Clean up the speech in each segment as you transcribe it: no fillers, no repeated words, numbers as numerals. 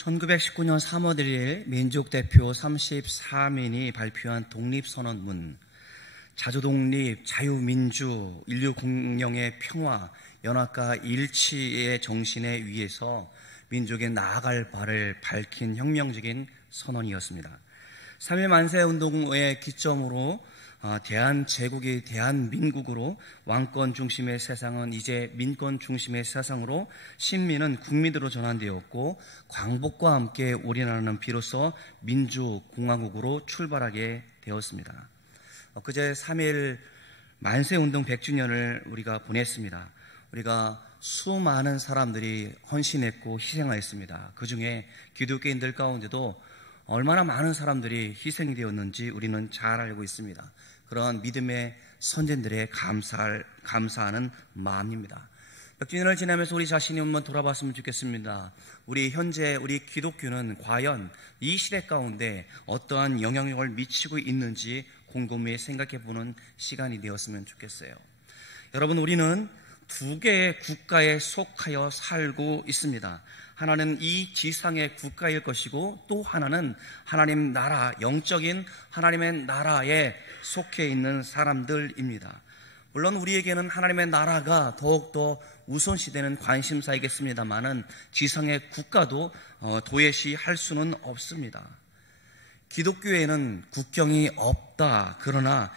1919년 3월 1일 민족대표 34민이 발표한 독립선언문, 자주독립, 자유민주, 인류 공영의 평화, 연합과 일치의 정신에 의해서 민족의 나아갈 바를 밝힌 혁명적인 선언이었습니다. 3.1 만세운동의 기점으로 대한제국이 대한민국으로 왕권 중심의 세상은 이제 민권 중심의 세상으로 신민은 국민으로 전환되었고 광복과 함께 우리나라는 비로소 민주공화국으로 출발하게 되었습니다. 그제 3.1 만세운동 100주년을 우리가 보냈습니다. 우리가 수많은 사람들이 헌신했고 희생하였습니다. 그 중에 기독교인들 가운데도 얼마나 많은 사람들이 희생이 되었는지 우리는 잘 알고 있습니다. 그러한 믿음의 선진들의 감사하는 마음입니다. 100주년을 지나면서 우리 자신이 한번 돌아봤으면 좋겠습니다. 우리 기독교는 과연 이 시대 가운데 어떠한 영향력을 미치고 있는지 곰곰이 생각해보는 시간이 되었으면 좋겠어요. 여러분, 우리는 두 개의 국가에 속하여 살고 있습니다. 하나는 이 지상의 국가일 것이고 또 하나는 하나님 나라, 영적인 하나님의 나라에 속해 있는 사람들입니다. 물론 우리에게는 하나님의 나라가 더욱더 우선시되는 관심사이겠습니다만은 지상의 국가도 도외시할 수는 없습니다. 기독교에는 국경이 없다. 그러나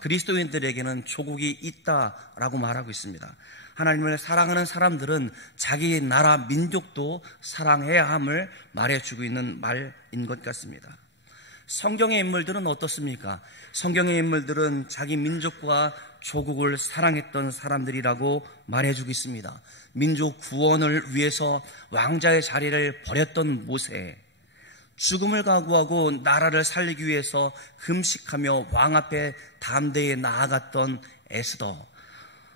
그리스도인들에게는 조국이 있다라고 말하고 있습니다. 하나님을 사랑하는 사람들은 자기 나라 민족도 사랑해야 함을 말해주고 있는 말인 것 같습니다. 성경의 인물들은 어떻습니까? 성경의 인물들은 자기 민족과 조국을 사랑했던 사람들이라고 말해주고 있습니다. 민족 구원을 위해서 왕자의 자리를 버렸던 모세, 죽음을 각오하고 나라를 살리기 위해서 금식하며 왕 앞에 담대히 나아갔던 에스더,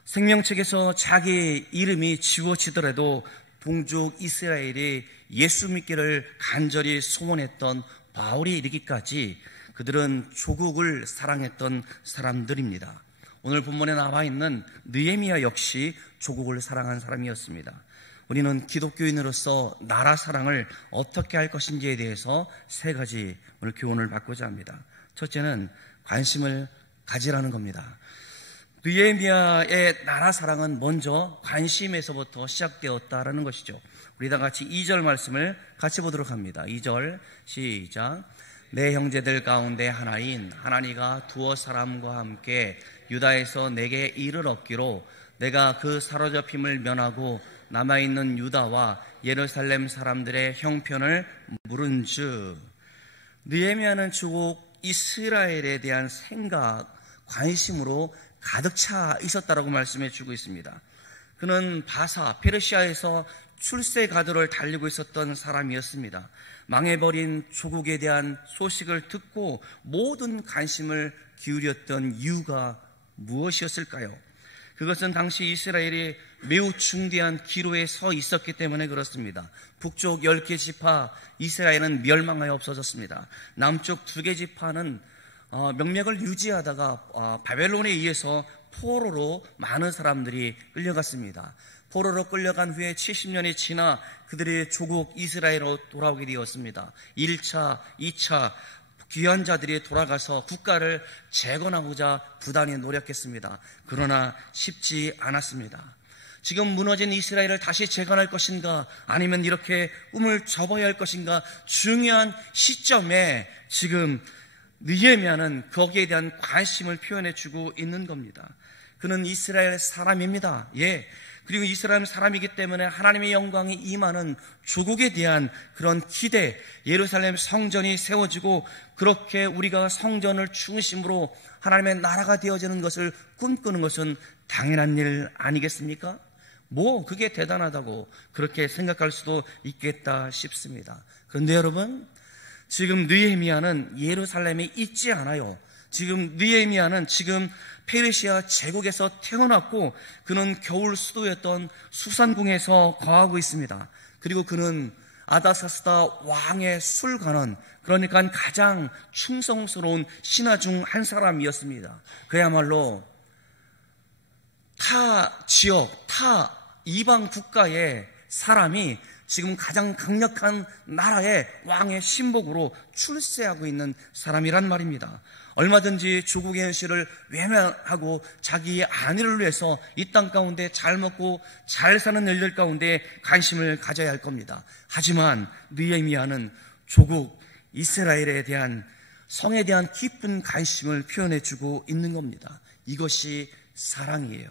생명책에서 자기 이름이 지워지더라도 동족 이스라엘이 예수 믿기를 간절히 소원했던 바울이 이르기까지 그들은 조국을 사랑했던 사람들입니다. 오늘 본문에 나와 있는 느헤미야 역시 조국을 사랑한 사람이었습니다. 우리는 기독교인으로서 나라 사랑을 어떻게 할 것인지에 대해서 세 가지 오늘 교훈을 받고자 합니다. 첫째는 관심을 가지라는 겁니다. 느헤미야의 나라 사랑은 먼저 관심에서부터 시작되었다라는 것이죠. 우리 다 같이 2절 말씀을 같이 보도록 합니다. 2절 시작. 내 형제들 가운데 하나인 하나니가 두어 사람과 함께 유다에서 내게 이를 얻기로 내가 그 사로잡힘을 면하고 남아있는 유다와 예루살렘 사람들의 형편을 물은즉, 느헤미야는 조국 이스라엘에 대한 생각, 관심으로 가득 차 있었다라고 말씀해 주고 있습니다. 그는 바사, 페르시아에서 출세 가도를 달리고 있었던 사람이었습니다. 망해버린 조국에 대한 소식을 듣고 모든 관심을 기울였던 이유가 무엇이었을까요? 그것은 당시 이스라엘이 매우 중대한 기로에 서 있었기 때문에 그렇습니다. 북쪽 10개 지파 이스라엘은 멸망하여 없어졌습니다. 남쪽 2개 지파는 명맥을 유지하다가 바벨론에 의해서 포로로 많은 사람들이 끌려갔습니다. 포로로 끌려간 후에 70년이 지나 그들의 조국 이스라엘로 돌아오게 되었습니다. 1차, 2차 귀한 자들이 돌아가서 국가를 재건하고자 부단히 노력했습니다. 그러나 쉽지 않았습니다. 지금 무너진 이스라엘을 다시 재건할 것인가, 아니면 이렇게 꿈을 접어야 할 것인가, 중요한 시점에 지금 느헤미야는 거기에 대한 관심을 표현해주고 있는 겁니다. 그는 이스라엘 사람입니다. 그리고 이스라엘 사람이기 때문에 하나님의 영광이 임하는 조국에 대한 그런 기대, 예루살렘 성전이 세워지고 그렇게 우리가 성전을 중심으로 하나님의 나라가 되어지는 것을 꿈꾸는 것은 당연한 일 아니겠습니까? 그게 대단하다고 그렇게 생각할 수도 있겠다 싶습니다. 그런데 여러분, 지금 느헤미야는 예루살렘에 있지 않아요. 지금 느헤미야는 지금 페르시아 제국에서 태어났고 그는 겨울 수도였던 수산궁에서 거하고 있습니다. 그리고 그는 아다사스다 왕의 술관원, 그러니까 가장 충성스러운 신하 중 한 사람이었습니다. 그야말로 타 지역, 타 이방 국가의 사람이 지금 가장 강력한 나라의 왕의 신복으로 출세하고 있는 사람이란 말입니다. 얼마든지 조국의 현실을 외면하고 자기의 안위를 위해서 이 땅 가운데 잘 먹고 잘 사는 일들 가운데 관심을 가져야 할 겁니다. 하지만 느헤미야는 조국 이스라엘에 대한 성에 대한 깊은 관심을 표현해주고 있는 겁니다. 이것이 사랑이에요.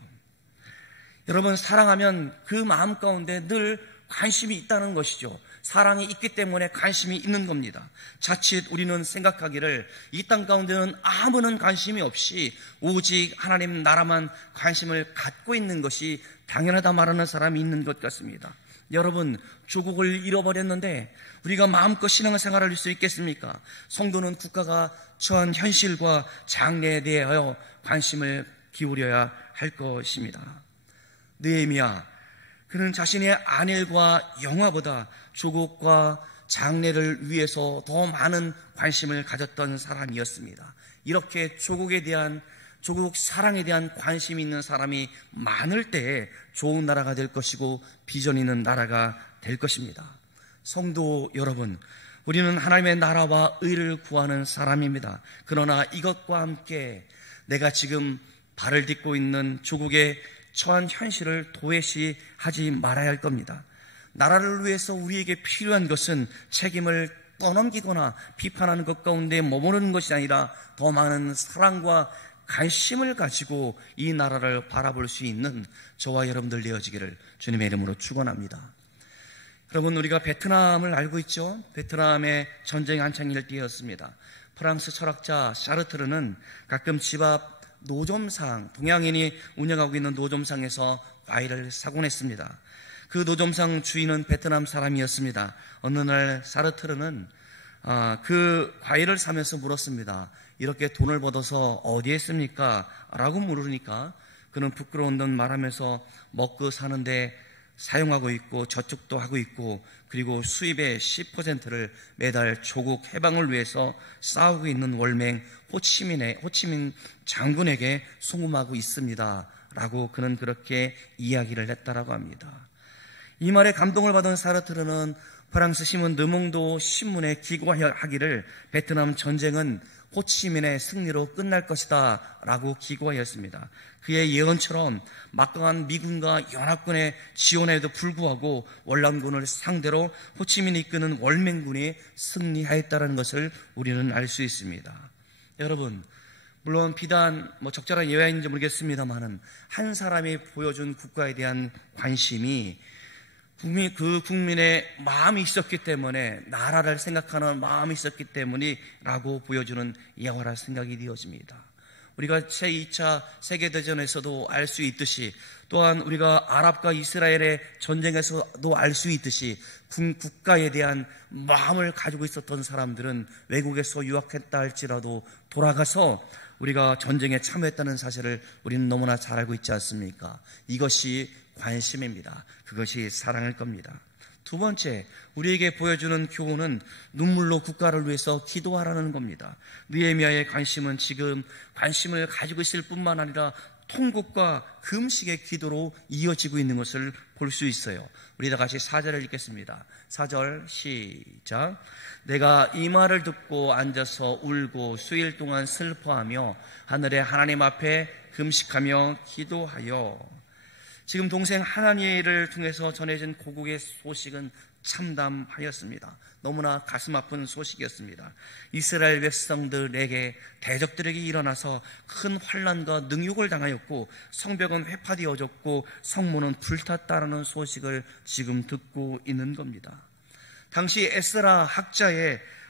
여러분, 사랑하면 그 마음 가운데 늘 관심이 있다는 것이죠. 사랑이 있기 때문에 관심이 있는 겁니다. 자칫 우리는 생각하기를 이 땅 가운데는 아무런 관심이 없이 오직 하나님 나라만 관심을 갖고 있는 것이 당연하다 말하는 사람이 있는 것 같습니다. 여러분, 조국을 잃어버렸는데 우리가 마음껏 신앙생활을 할 수 있겠습니까? 성도는 국가가 처한 현실과 장래에 대하여 관심을 기울여야 할 것입니다. 느헤미야, 그는 자신의 안일과 영화보다 조국과 장래를 위해서 더 많은 관심을 가졌던 사람이었습니다. 이렇게 조국에 대한, 조국 사랑에 대한 관심이 있는 사람이 많을 때에 좋은 나라가 될 것이고 비전 있는 나라가 될 것입니다. 성도 여러분, 우리는 하나님의 나라와 의를 구하는 사람입니다. 그러나 이것과 함께 내가 지금 발을 딛고 있는 조국의 처한 현실을 도외시하지 말아야 할 겁니다. 나라를 위해서 우리에게 필요한 것은 책임을 떠넘기거나 비판하는 것 가운데 머무르는 것이 아니라 더 많은 사랑과 관심을 가지고 이 나라를 바라볼 수 있는 저와 여러분들 되어지기를 주님의 이름으로 축원합니다. 여러분, 우리가 베트남을 알고 있죠? 베트남의 전쟁이 한창일 때였습니다. 프랑스 철학자 샤르트르는 가끔 집 앞 노점상, 동양인이 운영하고 있는 노점상에서 과일을 사곤 했습니다. 그 노점상 주인은 베트남 사람이었습니다. 어느 날 샤르트르는 그 과일을 사면서 물었습니다. 이렇게 돈을 벌어서 어디에 씁니까? 라고 물으니까 그는 부끄러운 듯 말하면서 먹고 사는데 사용하고 있고 저축도 하고 있고 그리고 수입의 10%를 매달 조국 해방을 위해서 싸우고 있는 월맹 호치민 장군에게 송금하고 있습니다 라고 그는 그렇게 이야기를 했다라고 합니다. 이 말에 감동을 받은 사르트르는 프랑스 신문 르몽도 신문에 기고하기를 베트남 전쟁은 호치민의 승리로 끝날 것이다 라고 기고하였습니다. 그의 예언처럼 막강한 미군과 연합군의 지원에도 불구하고 월남군을 상대로 호치민이 이끄는 월맹군이 승리하였다는 것을 우리는 알 수 있습니다. 여러분, 물론 비단 적절한 예화인지 모르겠습니다만은 한 사람이 보여준 국가에 대한 관심이 그 국민의 마음이 있었기 때문에, 나라를 생각하는 마음이 있었기 때문이라고 보여주는 예화라 생각이 되어집니다. 우리가 제2차 세계대전에서도 알 수 있듯이, 또한 우리가 아랍과 이스라엘의 전쟁에서도 알 수 있듯이 국가에 대한 마음을 가지고 있었던 사람들은 외국에서 유학했다 할지라도 돌아가서 우리가 전쟁에 참여했다는 사실을 우리는 너무나 잘 알고 있지 않습니까? 이것이 관심입니다. 그것이 사랑일 겁니다. 두 번째, 우리에게 보여주는 교훈은 눈물로 국가를 위해서 기도하라는 겁니다. 느헤미야의 관심은 지금 관심을 가지고 있을 뿐만 아니라 통곡과 금식의 기도로 이어지고 있는 것을 볼 수 있어요. 우리 다 같이 4절을 읽겠습니다. 4절 시작. 내가 이 말을 듣고 앉아서 울고 수일 동안 슬퍼하며 하늘의 하나님 앞에 금식하며 기도하여. 지금 동생 하나니엘을 통해서 전해진 고국의 소식은 참담하였습니다. 너무나 가슴 아픈 소식이었습니다. 이스라엘 백성들에게 대적들에게 일어나서 큰 환난과 능욕을 당하였고 성벽은 회파되어졌고 성문은 불탔다라는 소식을 지금 듣고 있는 겁니다. 당시 에스라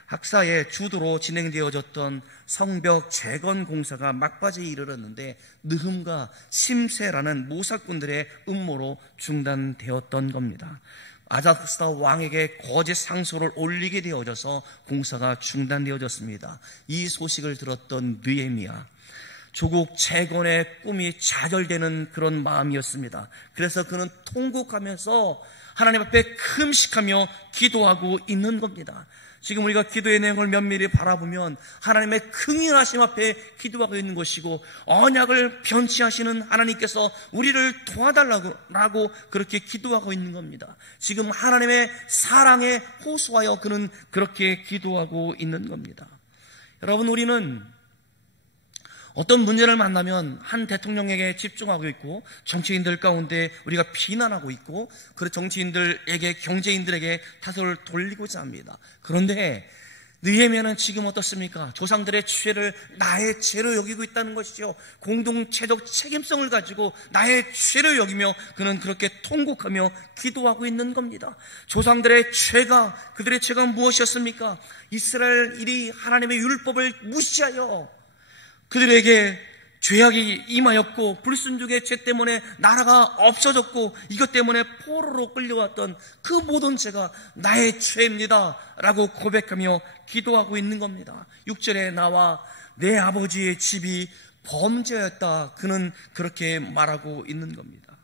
학사의 주도로 진행되어졌던 성벽 재건 공사가 막바지에 이르렀는데 느흠과 심세라는 모사꾼들의 음모로 중단되었던 겁니다. 아닥스다 왕에게 거짓 상소를 올리게 되어져서 공사가 중단되어졌습니다. 이 소식을 들었던 느헤미야, 조국 재건의 꿈이 좌절되는 그런 마음이었습니다. 그래서 그는 통곡하면서 하나님 앞에 금식하며 기도하고 있는 겁니다. 지금 우리가 기도의 내용을 면밀히 바라보면 하나님의 긍휼하심 앞에 기도하고 있는 것이고, 언약을 변치하시는 하나님께서 우리를 도와달라고 그렇게 기도하고 있는 겁니다. 지금 하나님의 사랑에 호소하여 그는 그렇게 기도하고 있는 겁니다. 여러분, 우리는 어떤 문제를 만나면 한 대통령에게 집중하고 있고, 정치인들 가운데 우리가 비난하고 있고, 그 정치인들에게, 경제인들에게 탓을 돌리고자 합니다. 그런데 느헤미야는 지금 어떻습니까? 조상들의 죄를 나의 죄로 여기고 있다는 것이죠. 공동체적 책임성을 가지고 나의 죄를 여기며 그는 그렇게 통곡하며 기도하고 있는 겁니다. 조상들의 죄가, 그들의 죄가 무엇이었습니까? 이스라엘이 하나님의 율법을 무시하여 그들에게 죄악이 임하였고, 불순종의 죄 때문에 나라가 없어졌고, 이것 때문에 포로로 끌려왔던 그 모든 죄가 나의 죄입니다 라고 고백하며 기도하고 있는 겁니다. 6절에 나와 내 아버지의 집이 범죄였다, 그는 그렇게 말하고 있는 겁니다.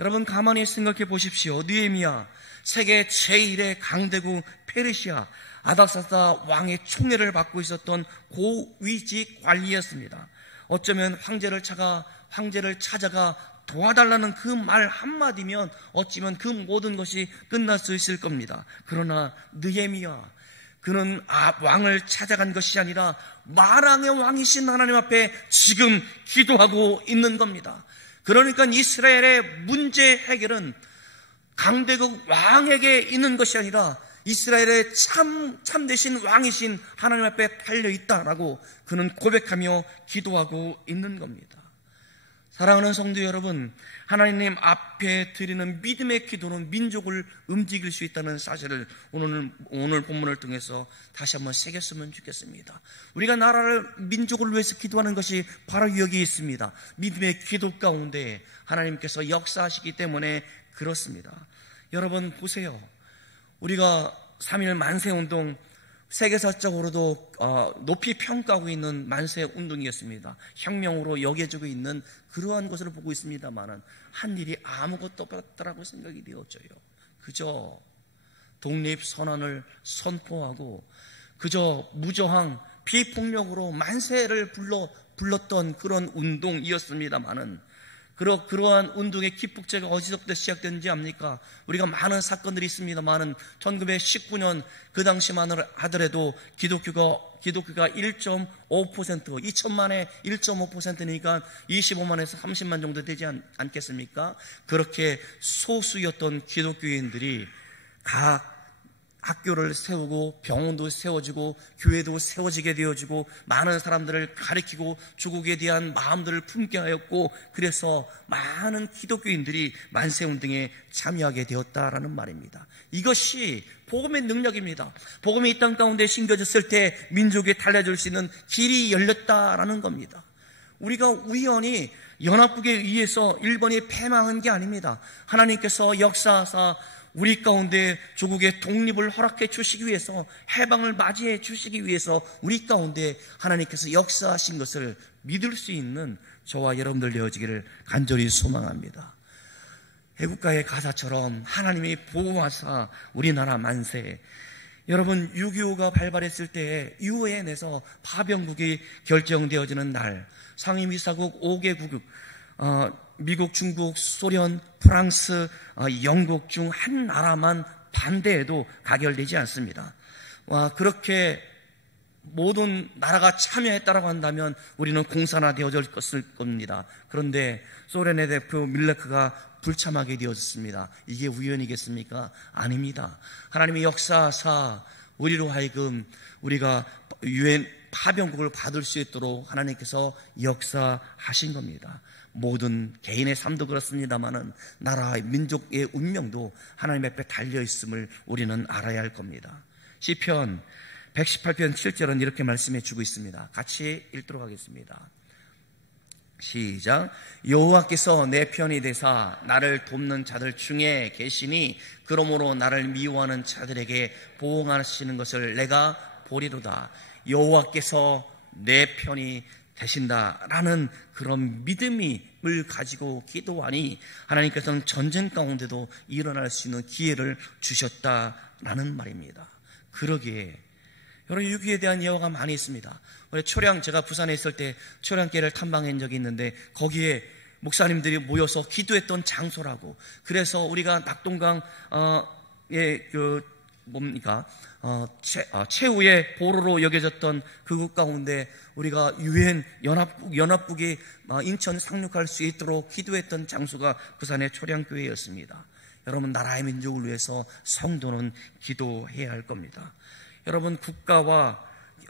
여러분, 가만히 생각해 보십시오. 느헤미야, 세계 제1의 강대국 페르시아 아닥사스다 왕의 총애를 받고 있었던 고위직 관리였습니다. 어쩌면 황제를 찾아가 도와달라는 그 말 한마디면 어쩌면 그 모든 것이 끝날 수 있을 겁니다. 그러나 느헤미야, 그는 왕을 찾아간 것이 아니라 만왕의 왕이신 하나님 앞에 지금 기도하고 있는 겁니다. 그러니까 이스라엘의 문제 해결은 강대국 왕에게 있는 것이 아니라 이스라엘의 참되신 왕이신 하나님 앞에 달려있다라고 그는 고백하며 기도하고 있는 겁니다. 사랑하는 성도 여러분, 하나님 앞에 드리는 믿음의 기도는 민족을 움직일 수 있다는 사실을 오늘 본문을 통해서 다시 한번 새겼으면 좋겠습니다. 우리가 나라를, 민족을 위해서 기도하는 것이 바로 여기 있습니다. 믿음의 기도 가운데 하나님께서 역사하시기 때문에 그렇습니다. 여러분 보세요. 우리가 3.1 만세운동, 세계사적으로도 높이 평가하고 있는 만세운동이었습니다. 혁명으로 여겨지고 있는 그러한 것을 보고 있습니다만 한 일이 아무것도 없더라고 생각이 되어져요. 그저 독립선언을 선포하고 그저 무저항 비폭력으로 만세를 불렀던 그런 운동이었습니다만은, 그러한 운동의 기폭제가 어디서부터 시작됐는지 압니까? 우리가 많은 사건들이 있습니다만은 1919년 그 당시만 하더라도 기독교가 1.5%, 2천만에 1.5%니까 25만에서 30만 정도 되지 않겠습니까? 그렇게 소수였던 기독교인들이 각 학교를 세우고 병원도 세워지고 교회도 세워지게 되어지고 많은 사람들을 가리키고 조국에 대한 마음들을 품게 하였고, 그래서 많은 기독교인들이 만세운동에 참여하게 되었다라는 말입니다. 이것이 복음의 능력입니다. 복음이 이 땅 가운데 심겨졌을 때 민족이 달라질 수 있는 길이 열렸다라는 겁니다. 우리가 우연히 연합국에 의해서 일본이 패망한 게 아닙니다. 하나님께서 역사하사 우리 가운데 조국의 독립을 허락해 주시기 위해서, 해방을 맞이해 주시기 위해서 우리 가운데 하나님께서 역사하신 것을 믿을 수 있는 저와 여러분들 되어지기를 간절히 소망합니다. 애국가의 가사처럼 하나님이 보호하사 우리나라 만세. 여러분, 6.25가 발발했을 때 유엔에서 파병국이 결정되어지는 날, 상임이사국 5개국, 미국, 중국, 소련, 프랑스, 영국 중 한 나라만 반대해도 가결되지 않습니다. 그렇게 모든 나라가 참여했다라고 한다면 우리는 공산화되어졌을 겁니다. 그런데 소련의 대표 밀레크가 불참하게 되어졌습니다. 이게 우연이겠습니까? 아닙니다. 하나님의 역사사 우리로 하여금 우리가 유엔 파병국을 받을 수 있도록 하나님께서 역사하신 겁니다. 모든 개인의 삶도 그렇습니다만은 나라의 민족의 운명도 하나님 앞에 달려있음을 우리는 알아야 할 겁니다. 시편 118편 7절은 이렇게 말씀해 주고 있습니다. 같이 읽도록 하겠습니다. 시작. 여호와께서 내 편이 되사 나를 돕는 자들 중에 계시니 그러므로 나를 미워하는 자들에게 보응하시는 것을 내가 보리로다. 여호와께서 내 편이 되신다라는 그런 믿음을 가지고 기도하니 하나님께서는 전쟁 가운데도 일어날 수 있는 기회를 주셨다라는 말입니다. 그러기에 여러 유기에 대한 예화가 많이 있습니다. 제가 부산에 있을 때 초량교회를 탐방한 적이 있는데 거기에 목사님들이 모여서 기도했던 장소라고. 그래서 우리가 낙동강 최후의 보루로 여겨졌던 그곳 가운데 우리가 유엔 연합국이 인천 상륙할 수 있도록 기도했던 장소가 부산의 초량교회였습니다. 여러분, 나라의 민족을 위해서 성도는 기도해야 할 겁니다. 여러분, 국가와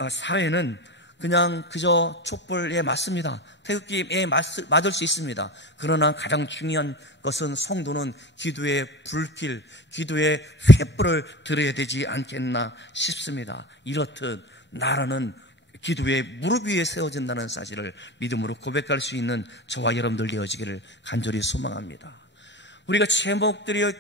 사회는 그냥 그저 촛불에 맞습니다. 태극기에 맞을 수 있습니다. 그러나 가장 중요한 것은 성도는 기도의 불길, 기도의 횃불을 들어야 되지 않겠나 싶습니다. 이렇듯 나라는 기도의 무릎 위에 세워진다는 사실을 믿음으로 고백할 수 있는 저와 여러분들 되어지기를 간절히 소망합니다. 우리가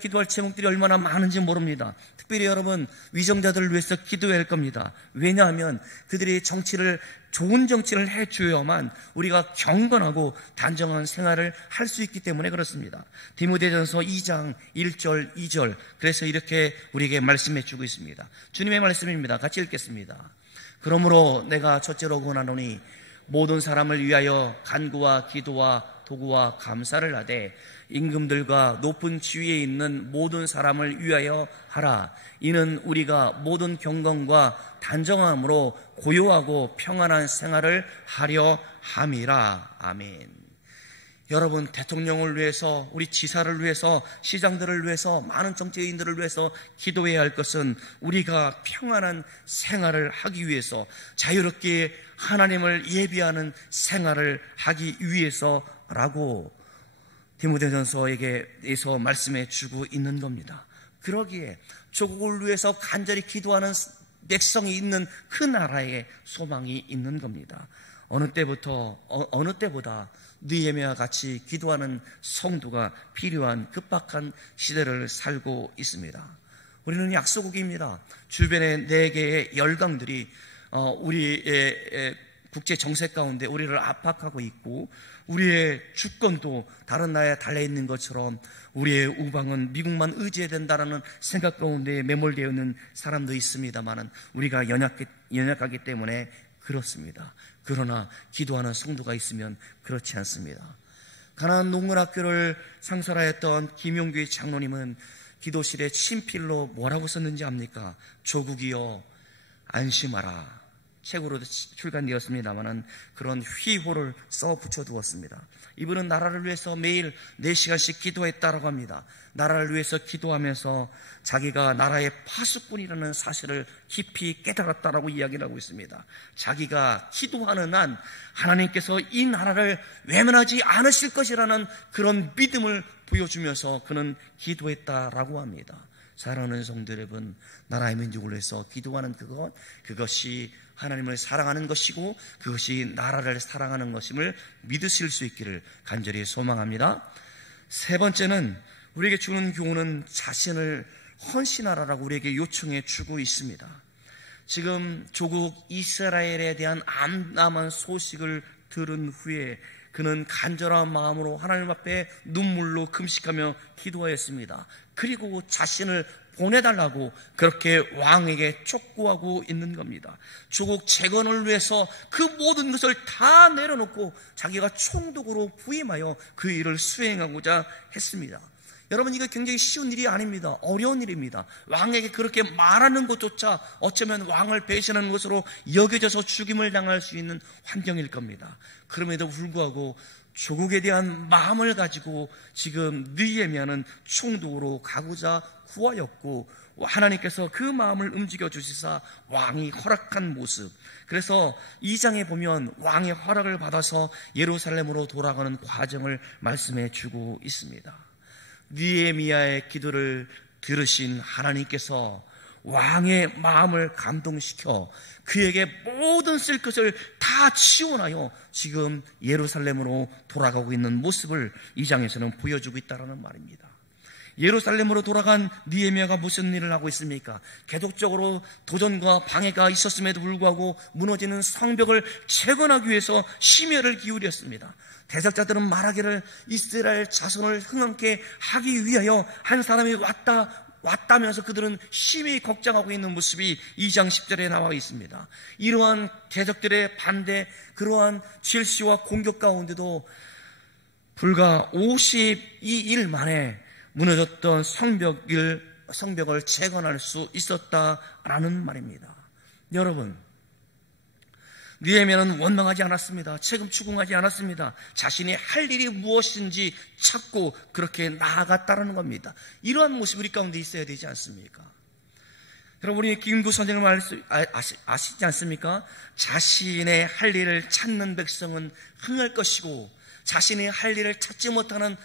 기도할 제목들이 얼마나 많은지 모릅니다. 특별히 여러분, 위정자들을 위해서 기도해야 할 겁니다. 왜냐하면 그들이 좋은 정치를 해줘야만 우리가 경건하고 단정한 생활을 할 수 있기 때문에 그렇습니다. 디모데전서 2장 1절 2절, 그래서 이렇게 우리에게 말씀해 주고 있습니다. 주님의 말씀입니다. 같이 읽겠습니다. 그러므로 내가 첫째로 권하노니 모든 사람을 위하여 간구와 기도와 도구와 감사를 하되 임금들과 높은 지위에 있는 모든 사람을 위하여 하라. 이는 우리가 모든 경건과 단정함으로 고요하고 평안한 생활을 하려 함이라. 아멘. 여러분, 대통령을 위해서, 우리 지사를 위해서, 시장들을 위해서, 많은 정치인들을 위해서 기도해야 할 것은 우리가 평안한 생활을 하기 위해서, 자유롭게 하나님을 예비하는 생활을 하기 위해서라고 디모데전서에게서 말씀해 주고 있는 겁니다. 그러기에 조국을 위해서 간절히 기도하는 백성이 있는 그 나라에 소망이 있는 겁니다. 어느 때보다 느헤미야와 같이 기도하는 성도가 필요한 급박한 시대를 살고 있습니다. 우리는 약소국입니다. 주변의 4개의 열강들이 우리의 국제 정세 가운데 우리를 압박하고 있고, 우리의 주권도 다른 나라에 달려있는 것처럼 우리의 우방은 미국만 의지해야 된다는 생각 가운데 매몰되어 있는 사람도 있습니다만 우리가 연약하기 때문에 그렇습니다. 그러나 기도하는 성도가 있으면 그렇지 않습니다. 가나안 농문학교를 상설하였던 김용규 장로님은 기도실에 친필로 뭐라고 썼는지 압니까? 조국이여 안심하라. 책으로도 출간되었습니다만 그런 휘호를 써 붙여두었습니다. 이분은 나라를 위해서 매일 4시간씩 기도했다라고 합니다. 나라를 위해서 기도하면서 자기가 나라의 파수꾼이라는 사실을 깊이 깨달았다라고 이야기를 하고 있습니다. 자기가 기도하는 한 하나님께서 이 나라를 외면하지 않으실 것이라는 그런 믿음을 보여주면서 그는 기도했다라고 합니다. 사랑하는 성도 여러분, 나라의 민족을 위해서 기도하는 그것이 하나님을 사랑하는 것이고 그것이 나라를 사랑하는 것임을 믿으실 수 있기를 간절히 소망합니다. 세 번째는 우리에게 주는 교훈은 자신을 헌신하라라고 우리에게 요청해 주고 있습니다. 지금 조국 이스라엘에 대한 암담한 소식을 들은 후에 그는 간절한 마음으로 하나님 앞에 눈물로 금식하며 기도하였습니다. 그리고 자신을 보내달라고 그렇게 왕에게 촉구하고 있는 겁니다. 조국 재건을 위해서 그 모든 것을 다 내려놓고 자기가 총독으로 부임하여 그 일을 수행하고자 했습니다. 여러분, 이거 굉장히 쉬운 일이 아닙니다. 어려운 일입니다. 왕에게 그렇게 말하는 것조차 어쩌면 왕을 배신하는 것으로 여겨져서 죽임을 당할 수 있는 환경일 겁니다. 그럼에도 불구하고 조국에 대한 마음을 가지고 지금 느헤미야는 총독으로 가고자 구하였고 하나님께서 그 마음을 움직여 주시사 왕이 허락한 모습. 그래서 2장에 보면 왕의 허락을 받아서 예루살렘으로 돌아가는 과정을 말씀해 주고 있습니다. 느헤미야의 기도를 들으신 하나님께서 왕의 마음을 감동시켜 그에게 모든 쓸 것을 다 지원하여 지금 예루살렘으로 돌아가고 있는 모습을 이 장에서는 보여주고 있다는 말입니다. 예루살렘으로 돌아간 느헤미야가 무슨 일을 하고 있습니까? 계속적으로 도전과 방해가 있었음에도 불구하고 무너지는 성벽을 재건하기 위해서 심혈을 기울였습니다. 대적자들은 말하기를 이스라엘 자손을 흥황케 하기 위하여 한 사람이 왔다 왔다면서 그들은 심히 걱정하고 있는 모습이 2장 10절에 나와 있습니다. 이러한 대적들의 반대, 그러한 질시와 공격 가운데도 불과 52일 만에 무너졌던 성벽을 재건할 수 있었다라는 말입니다. 여러분, 느헤미야는 원망하지 않았습니다. 책임 추궁하지 않았습니다. 자신이 할 일이 무엇인지 찾고 그렇게 나아갔다는 겁니다. 이러한 모습이 우리 가운데 있어야 되지 않습니까? 여러분, 우리 김구 선생님 아시지 않습니까? 자신의 할 일을 찾는 백성은 흥할 것이고 자신이 할 일을 찾지 못하는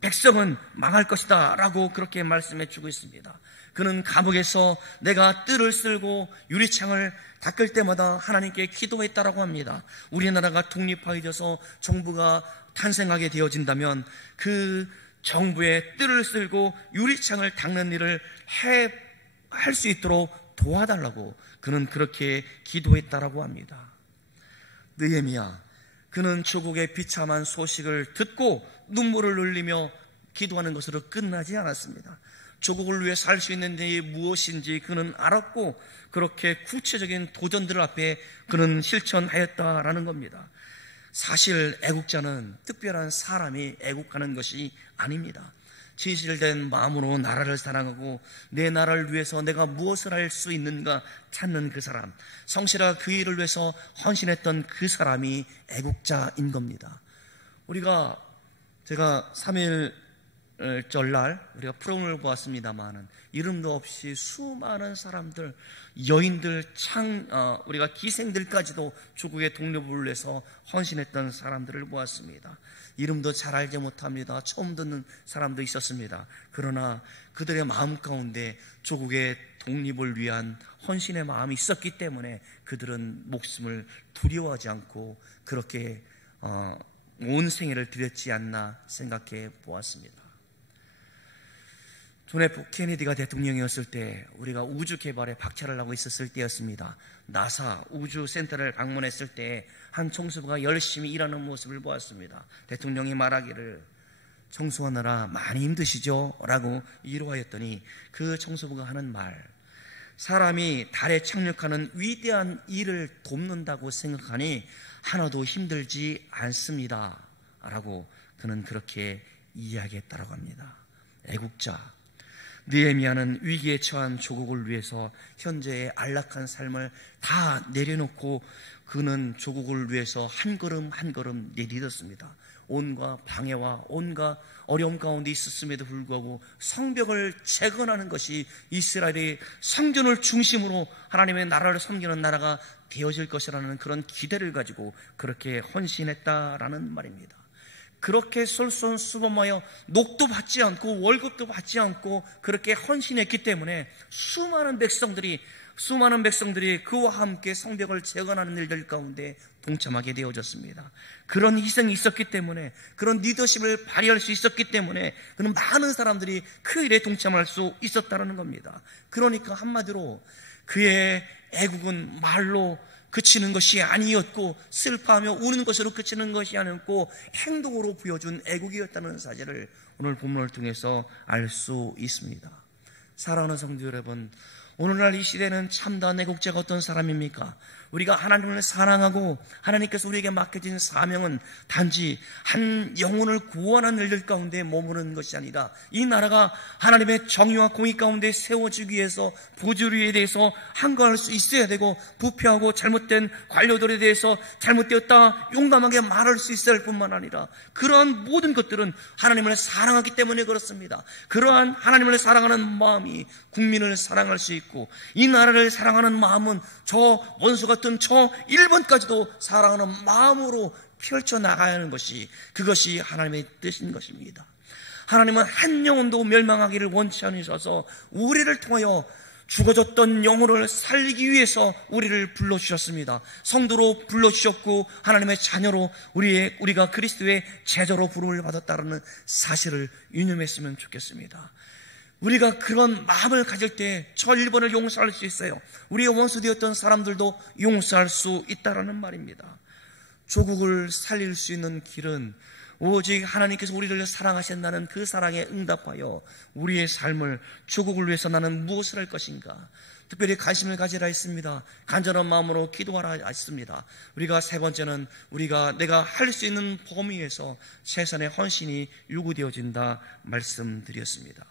백성은 망할 것이다 라고 그렇게 말씀해 주고 있습니다. 그는 감옥에서 내가 뜰을 쓸고 유리창을 닦을 때마다 하나님께 기도했다라고 합니다. 우리나라가 독립하여져서 정부가 탄생하게 되어진다면 그 정부의 뜰을 쓸고 유리창을 닦는 일을 할 수 있도록 도와달라고 그는 그렇게 기도했다라고 합니다. 느헤미야, 그는 조국의 비참한 소식을 듣고 눈물을 흘리며 기도하는 것으로 끝나지 않았습니다. 조국을 위해 살 수 있는 일이 무엇인지 그는 알았고 그렇게 구체적인 도전들 앞에 그는 실천하였다라는 겁니다. 사실 애국자는 특별한 사람이 애국하는 것이 아닙니다. 진실된 마음으로 나라를 사랑하고 내 나라를 위해서 내가 무엇을 할 수 있는가 찾는 그 사람, 성실하게 그 일을 위해서 헌신했던 그 사람이 애국자인 겁니다. 제가 3일 절날 우리가 프로그램을 보았습니다만은 이름도 없이 수많은 사람들, 여인들, 우리가 기생들까지도 조국의 독립을 위해서 헌신했던 사람들을 보았습니다. 이름도 잘 알지 못합니다. 처음 듣는 사람도 있었습니다. 그러나 그들의 마음 가운데 조국의 독립을 위한 헌신의 마음이 있었기 때문에 그들은 목숨을 두려워하지 않고 그렇게 온 생애를 드렸지 않나 생각해 보았습니다. 존 F 케네디가 대통령이었을 때 우리가 우주 개발에 박차를 하고 있었을 때였습니다. 나사 우주센터를 방문했을 때 한 청소부가 열심히 일하는 모습을 보았습니다. 대통령이 말하기를 청소하느라 많이 힘드시죠? 라고 위로하였더니 그 청소부가 하는 말, 사람이 달에 착륙하는 위대한 일을 돕는다고 생각하니 하나도 힘들지 않습니다 라고 그는 그렇게 이야기했다고 합니다. 애국자 느헤미야는 위기에 처한 조국을 위해서 현재의 안락한 삶을 다 내려놓고 그는 조국을 위해서 한 걸음 한 걸음 내딛었습니다. 온갖 방해와 온갖 어려움 가운데 있었음에도 불구하고 성벽을 재건하는 것이 이스라엘의 성전을 중심으로 하나님의 나라를 섬기는 나라가 되어질 것이라는 그런 기대를 가지고 그렇게 헌신했다라는 말입니다. 그렇게 솔선수범하여 녹도 받지 않고 월급도 받지 않고 그렇게 헌신했기 때문에 수많은 백성들이 그와 함께 성벽을 재건하는 일들 가운데 동참하게 되어졌습니다. 그런 희생이 있었기 때문에, 그런 리더십을 발휘할 수 있었기 때문에 그는 많은 사람들이 그 일에 동참할 수 있었다는 겁니다. 그러니까 한마디로 그의 애국은 말로 그치는 것이 아니었고 슬퍼하며 우는 것으로 그치는 것이 아니었고 행동으로 보여준 애국이었다는 사실을 오늘 본문을 통해서 알 수 있습니다. 사랑하는 성도 여러분, 오늘날 이 시대는 참다운 애국자가 어떤 사람입니까? 우리가 하나님을 사랑하고 하나님께서 우리에게 맡겨진 사명은 단지 한 영혼을 구원하는 일들 가운데 머무르는 것이 아니라 이 나라가 하나님의 정의와 공의 가운데 세워지기 위해서 부조리에 대해서 항거할 수 있어야 되고 부패하고 잘못된 관료들에 대해서 잘못되었다 용감하게 말할 수 있어야 할 뿐만 아니라 그러한 모든 것들은 하나님을 사랑하기 때문에 그렇습니다. 그러한 하나님을 사랑하는 마음이 국민을 사랑할 수 있고 이 나라를 사랑하는 마음은 저 원수 같은 저 일본까지도 사랑하는 마음으로 펼쳐나가야 하는 것이 그것이 하나님의 뜻인 것입니다. 하나님은 한 영혼도 멸망하기를 원치 않으셔서 우리를 통하여 죽어졌던 영혼을 살리기 위해서 우리를 불러주셨습니다. 성도로 불러주셨고 하나님의 자녀로 우리가 그리스도의 제자로 부름을 받았다는 사실을 유념했으면 좋겠습니다. 우리가 그런 마음을 가질 때 저 일본을 용서할 수 있어요. 우리의 원수되었던 사람들도 용서할 수 있다라는 말입니다. 조국을 살릴 수 있는 길은 오직 하나님께서 우리를 사랑하신다는 그 사랑에 응답하여 우리의 삶을 조국을 위해서 나는 무엇을 할 것인가 특별히 관심을 가지라 했습니다. 간절한 마음으로 기도하라 했습니다. 우리가 세 번째는 내가 할 수 있는 범위에서 최선의 헌신이 요구되어진다 말씀드렸습니다.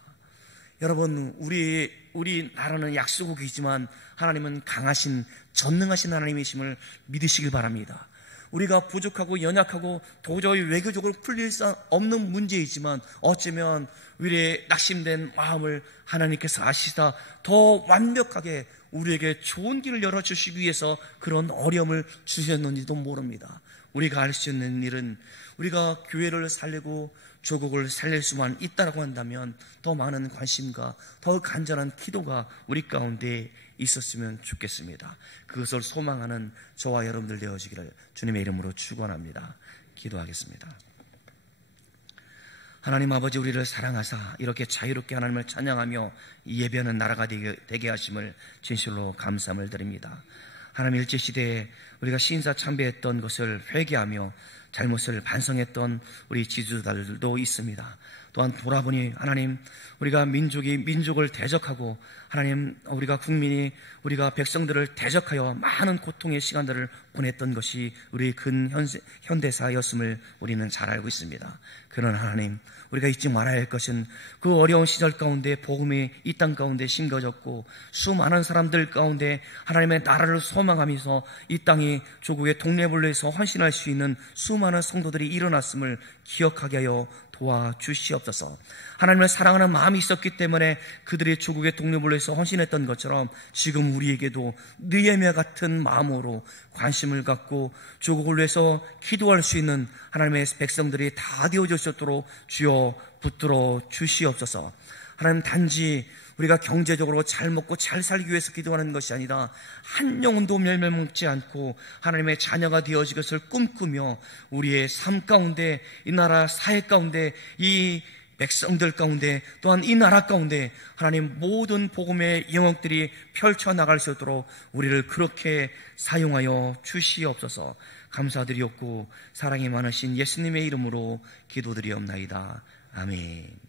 여러분, 우리 나라는 약소국이지만 하나님은 강하신 전능하신 하나님이심을 믿으시길 바랍니다. 우리가 부족하고 연약하고 도저히 외교적으로 풀릴 수 없는 문제이지만 어쩌면 우리의 낙심된 마음을 하나님께서 아시다 더 완벽하게 우리에게 좋은 길을 열어주시기 위해서 그런 어려움을 주셨는지도 모릅니다. 우리가 할 수 있는 일은 우리가 교회를 살리고 조국을 살릴 수만 있다라고 한다면 더 많은 관심과 더 간절한 기도가 우리 가운데 있었으면 좋겠습니다. 그것을 소망하는 저와 여러분들 되어지기를 주님의 이름으로 축원합니다. 기도하겠습니다. 하나님 아버지, 우리를 사랑하사 이렇게 자유롭게 하나님을 찬양하며 예배하는 나라가 되게 하심을 진실로 감사함을 드립니다. 하나님, 일제시대에 우리가 신사 참배했던 것을 회개하며 잘못을 반성했던 우리 지도자들도 있습니다. 또한 돌아보니 하나님, 우리가 민족을 대적하고 하나님, 우리가 우리가 백성들을 대적하여 많은 고통의 시간들을 보냈던 것이 우리의 현대사였음을 우리는 잘 알고 있습니다. 그러나 하나님, 우리가 잊지 말아야 할 것은 그 어려운 시절 가운데 복음이 이 땅 가운데 심겨졌고 수많은 사람들 가운데 하나님의 나라를 소망하면서 이 땅이 조국의 독립을 위해서 헌신할 수 있는 수많은 성도들이 일어났음을 기억하게 하여 도와주시옵소서. 하나님을 사랑하는 마음이 있었기 때문에 그들이 조국의 독립을 위해서 헌신했던 것처럼 지금 우리에게도 느헤미야 같은 마음으로 관심을 갖고 조국을 위해서 기도할 수 있는 하나님의 백성들이 다 되어질 수 있도록 주여 붙들어 주시옵소서. 하나님, 단지 우리가 경제적으로 잘 먹고 잘 살기 위해서 기도하는 것이 아니라 한 영혼도 멸망먹지 않고 하나님의 자녀가 되어질 것을 꿈꾸며 우리의 삶 가운데, 이 나라 사회 가운데, 이 백성들 가운데, 또한 이 나라 가운데 하나님 모든 복음의 영역들이 펼쳐나갈 수 있도록 우리를 그렇게 사용하여 주시옵소서. 감사드리옵고 사랑이 많으신 예수님의 이름으로 기도드리옵나이다. 아멘.